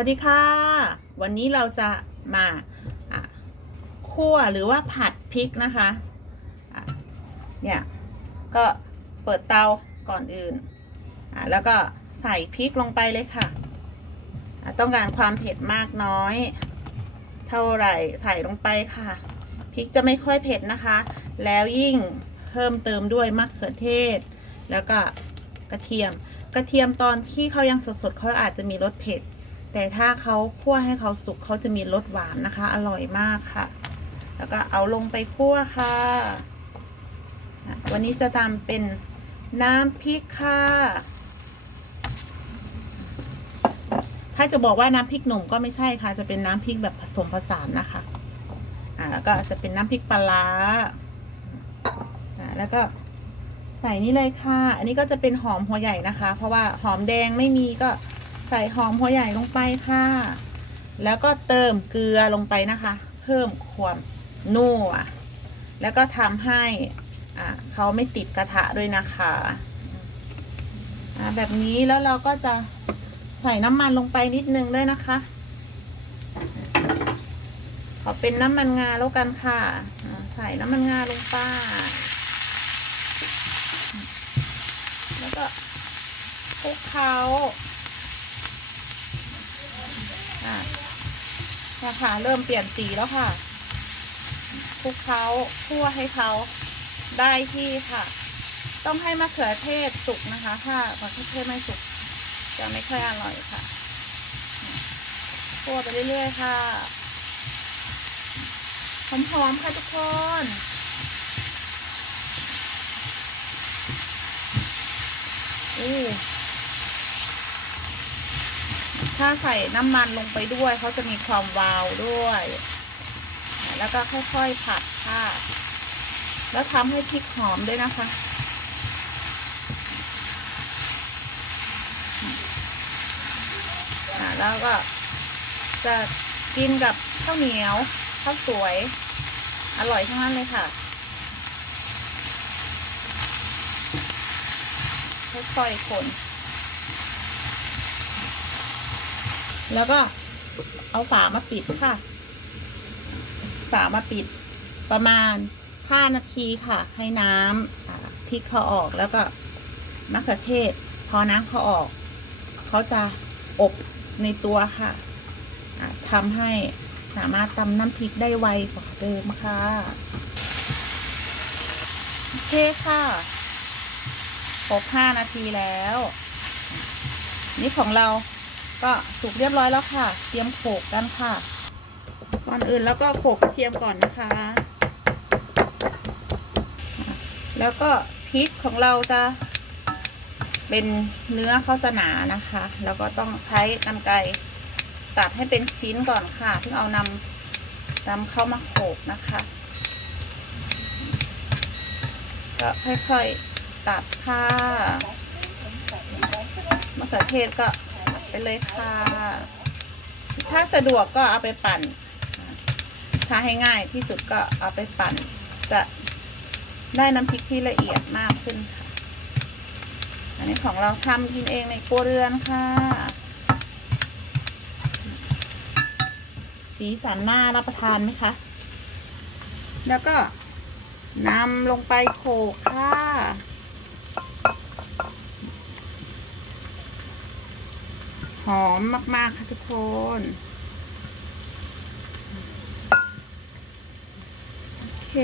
วัสดีค่ะ วันนี้เราจะมาะคั่วหรือว่าผัดพริกนะคะะเนี่ยก็เปิดเตาก่อนอื่น แล้วก็ใส่พริกลงไปเลยค่ะอะ ต้องการความเผ็ดมากน้อย เท่าไหร่ใส่ลงไปค่ะพริกจะไม่ค่อยเผ็ดนะคะ แล้วยิ่งเพิ่มเติมด้วยมะเขือเทศ แล้วก็กระเทียม กระเทียมตอนที่เขายังสดๆเขาอาจจะมีรสเผ็ด แต่ถ้าเขาคั่วให้เขาสุกเขาจะมีรสหวานนะคะ อร่อยมากค่ะ แล้วก็เอาลงไปคั่วค่ะ วันนี้จะทำเป็นน้ำพริกค่ะ ถ้าจะบอกว่าน้ำพริกหนุ่มก็ไม่ใช่ค่ะ จะเป็นน้ำพริกแบบผสมผสานนะคะ อ่าแล้วก็จะเป็นน้ำพริกปลาร้าอ่าแล้วก็ใส่นี่เลยค่ะ อันนี้ก็จะเป็นหอมหัวใหญ่นะคะ เพราะว่าหอมแดงไม่มีก็ ใส่หอมหัวใหญ่ลงไปค่ะ แล้วก็เติมเกลือลงไปนะคะ เพิ่มความนัวแล้วก็ทำให้อ่าเขาไม่ติดกระทะด้วยนะคะอ่าแบบนี้แล้วเราก็จะใส่น้ำมันลงไปนิดนึงด้วยนะคะ ขอเป็นน้ำมันงาแล้วกันค่ะ ใส่น้ำมันงาลงไป แล้วก็คลุกเคล้า อะคะเริ่มเปลี่ยนสีแล้วค่ะคลุกเคล้าคั่วให้เขาได้ที่ค่ะ ต้องให้มะเขือเทศสุกนะคะ ถ้ามะเขือเทศไม่สุก จะไม่ค่อยอร่อยค่ะคั่วไปเรื่อยๆค่ะหอมๆค่ะทุกคนอู้ ถ้าใส่น้ำมันลงไปด้วยเขาจะมีความวาวด้วย แล้วก็ค่อยๆผัดค่ะ แล้วทำให้พริกหอมด้วยนะคะ แล้วก็จะกินกับข้าวเหนียวข้าวสวย อร่อยทั้งนั้นเลยค่ะค่อยๆคน แล้วก็เอาฝามาปิดค่ะ ฝามาปิดประมาณ 5 นาทีค่ะ ให้น้ำพริกเขาออกแล้วก็มะเขือเทศ พอน้ำเขาออก เขาจะอบในตัวค่ะทำให้สามารถตำน้ำพริกได้ไวกว่าเดิมค่ะโอเคค่ะครบห้านาทีแล้ว นี่ของเรา ก็สุกเรียบร้อยแล้วค่ะ เตรียมโขกกันค่ะ ก่อนอื่นแล้วก็โขกกระเทียมก่อนนะคะ แล้วก็พริกของเราจะเป็นเนื้อเขาจะหนานะคะ แล้วก็ต้องใช้กรรไกรตัดให้เป็นชิ้นก่อนค่ะเพิ่งเอานำนำเข้ามาโขกนะคะ ก็ค่อยๆตัดค่ะมะเขือเทศก็ ไปเลยค่ะ ถ้าสะดวกก็เอาไปปั่น ถ้าให้ง่ายที่สุดก็เอาไปปั่น จะได้น้ำพริกที่ละเอียดมากขึ้นค่ะ อันนี้ของเราทำกินเองในครัวเรือนค่ะ สีสันน่ารับประทานไหมคะ แล้วก็นำลงไปโขลกค่ะ หอมมาก ๆ ค่ะทุกคน โอเค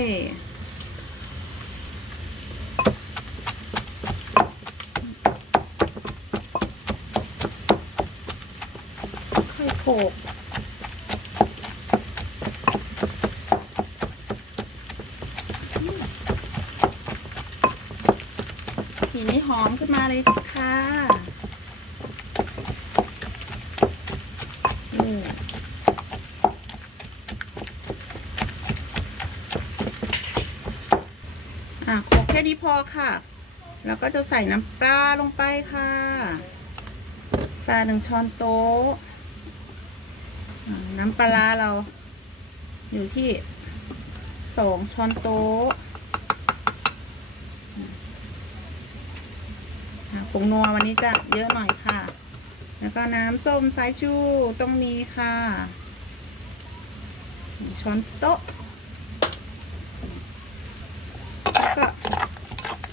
ค่อยโขลกสีนี้หอมขึ้นมาเลยค่ะ อะโขลกแค่นี้พอค่ะ แล้วก็จะใส่น้ำปลาลงไปค่ะ ปลาหนึ่งช้อนโต๊ะ น้ำปลาเรา อยู่ที่สองช้อนโต๊ะอะผงนัววันนี้จะเยอะหน่อยค่ะ แล้วก็น้ำส้มสายชูต้องมีค่ะ ช้อนโต๊ะ แล้วก็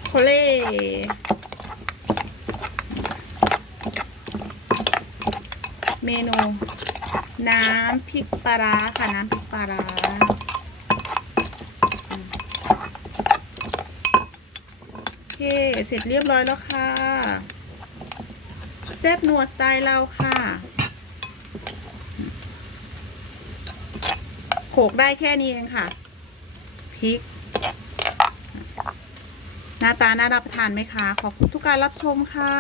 โคเล่เมนูน้ำพริกปลาร้าค่ะ น้ำพริกปลาร้าโอเค เสร็จเรียบร้อยแล้วค่ะ แซบนัวสไตล์เราค่ะโขกได้แค่นี้เองค่ะพริก หน้าตาน่ารับประทานไหมคะ ขอบคุณทุกการรับชมค่ะ